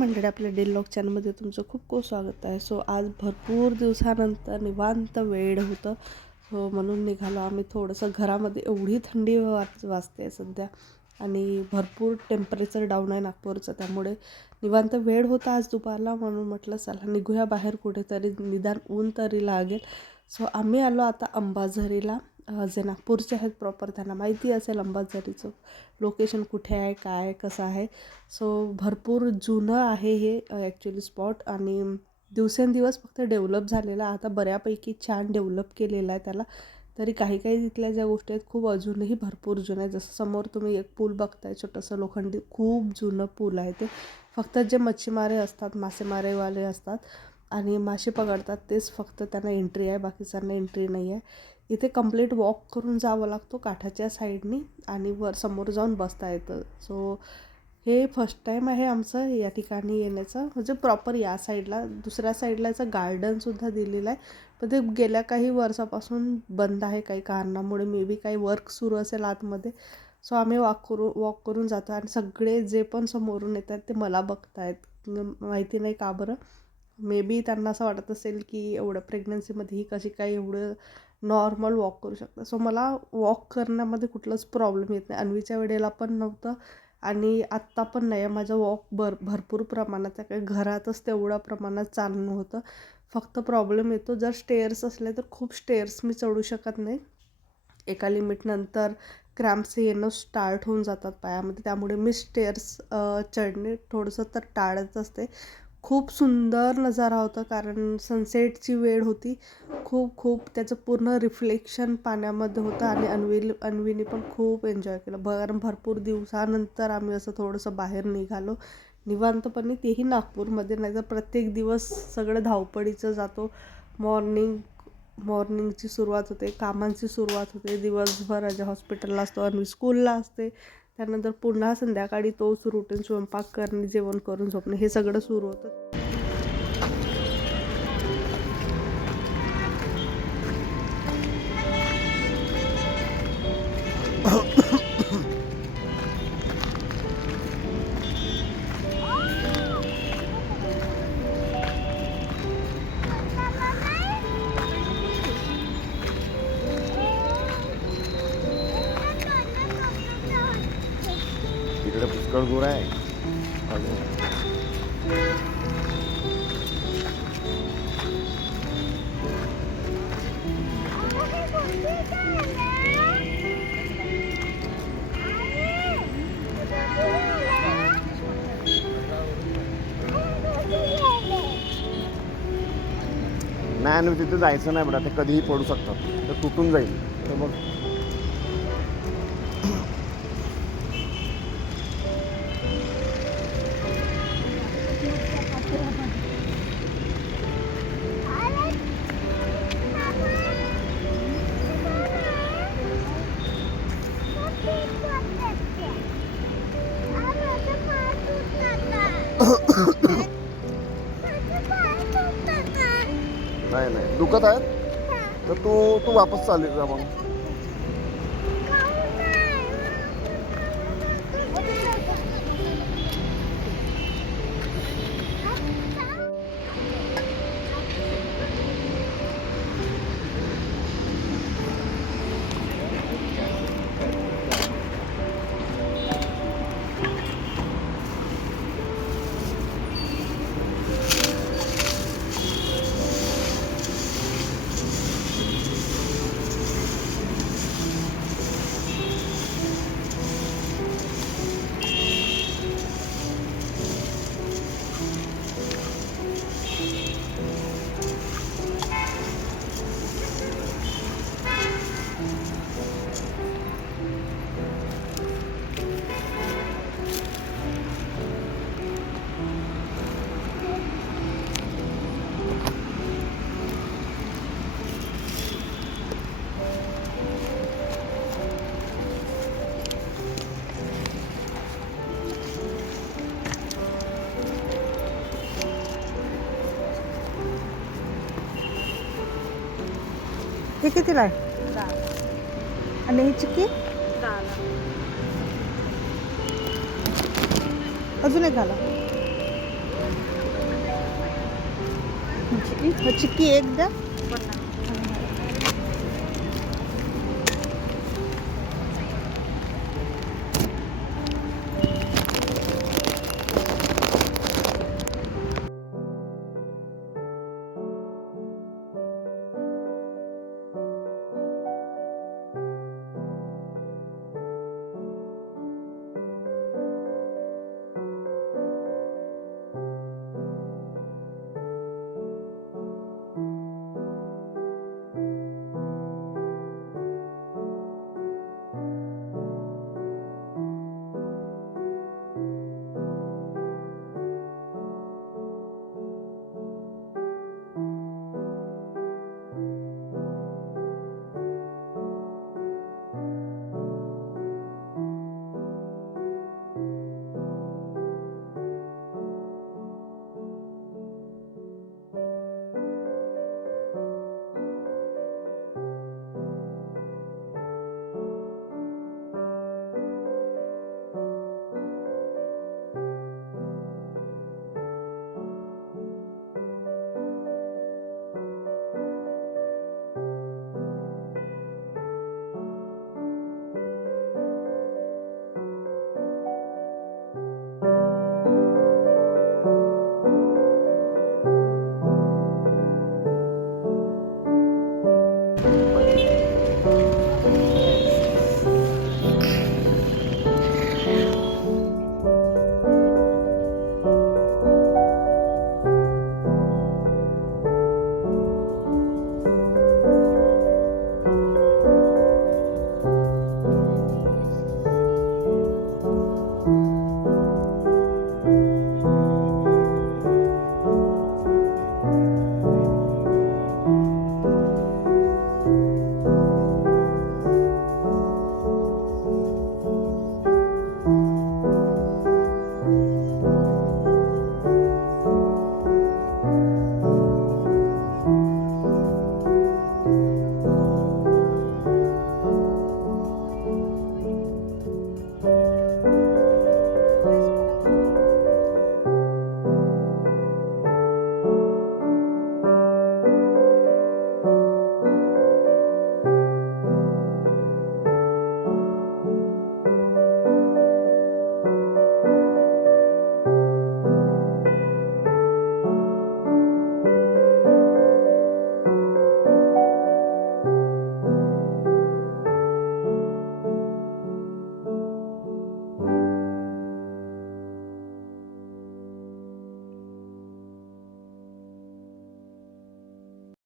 मंडळी, आपल्या daily vlog चॅनलमध्ये तुमचं खूप खूप स्वागत आहे. सो आज भरपूर दिवसानंतर निवांत वेळ होतं. सो म्हणून निघालो आम्ही. थोडंसं घरामध्ये एवढी थंडी वाजते सध्या आणि भरपूर टेम्परेचर डाऊन आहे नागपूरचं, त्यामुळे निवांत वेळ होता आज दुपारला. म्हणून म्हटलं चला निघूया बाहेर कुठेतरी, निदान ऊन तरी लागेल. सो आम्ही आलो आता अंबाझरीला. जे नागपूरचे आहेत प्रॉपर त्यांना माहिती असेल अंबाझरीचं लोकेशन कुठे आहे, काय कसं आहे. सो भरपूर जुनं आहे हे ॲक्च्युली स्पॉट आणि दिवसेंदिवस फक्त डेव्हलप झालेला. आता बऱ्यापैकी छान डेव्हलप केलेलं आहे त्याला. तरी काही काही तिथल्या ज्या गोष्टी आहेत खूप अजूनही भरपूर जुनं आहे. जसं समोर तुम्ही एक पूल बघताय, छोटंसं लोखंडी, खूप जुनं पूल आहे ते. फक्त जे मच्छीमारे असतात, मासेमारेवाले असतात आणि मासे पकडतात तेच फक्त त्यांना एंट्री आहे, बाकीच्यांना एंट्री नाही आहे. इथे कंप्लीट वॉक करून जावं लागतो काठाच्या साईडनी आणि वर समोर जाऊन बसता येतं. सो हे फर्स्ट टाईम आहे आमचं या ठिकाणी येण्याचं. म्हणजे प्रॉपर या साईडला, दुसऱ्या साईडला याचं गार्डनसुद्धा दिलेलं आहे, पण ते गेल्या काही वर्षापासून बंद आहे काही कारणामुळे. मे बी काही वर्क सुरू असेल आतमध्ये. सो आम्ही वॉक करून जातो आणि सगळे जे पण समोरून येतात ते मला बघतायत. माहिती नाही का बरं. मे बी त्यांना असं वाटत असेल की एवढं प्रेग्नन्सीमध्ये ही कशी काय एवढं नॉर्मल वॉक करू शकतं. सो मला वॉक करण्यामध्ये कुठलाच प्रॉब्लेम येत नाही. अन्वीच्या वेळेला पण नव्हतं आणि आत्ता पण नाही आहे. माझं वॉक भरपूर प्रमाणात आहे. काही घरातच तेवढ्या प्रमाणात चालणं होतं. फक्त प्रॉब्लेम येतो जर स्टेअर्स असले तर खूप स्टेअर्स मी चढू शकत नाही. एका लिमिटनंतर क्रॅम्प्स येणं स्टार्ट होऊन जातात पायामध्ये, त्यामुळे मी स्टेअर्स चढणे थोडंसं तर टाळत असते. खूप सुंदर नजारा होता कारण सनसेटची वेळ होती. खूप खूप त्याचं पूर्ण रिफ्लेक्शन पाण्यामध्ये होतं आणि अन्वीने पण खूप एन्जॉय केलं. कारण भरपूर दिवसानंतर आम्ही असं थोडंसं बाहेर निघालो निवांतपणे, तेही नागपूरमध्ये. नाही तर प्रत्येक दिवस सगळं धावपळीचं जातो. मॉर्निंगची सुरुवात होते, कामांची सुरुवात होते, दिवसभर राजा हॉस्पिटलला असतो, अन्वी स्कूलला असते, त्यानंतर पुन्हा संध्याकाळी तोच रुटीन, स्वयंपाक करणे, जेवण करून झोपणे, हे सगळं सुरू होतं. इकडे पुष्कळ दूर आहे अजून. नाही आणि तिथे जायचं नाही बेटा, ते कधीही पडू शकतात, तर तुटून जाईल. तर मग नाही नाही दुखत आहेत तर तू वापस चालेल जा मग. हे कितीला आहे आणि ही चिक्की अजून एक घाला. चिक्की एक द्या.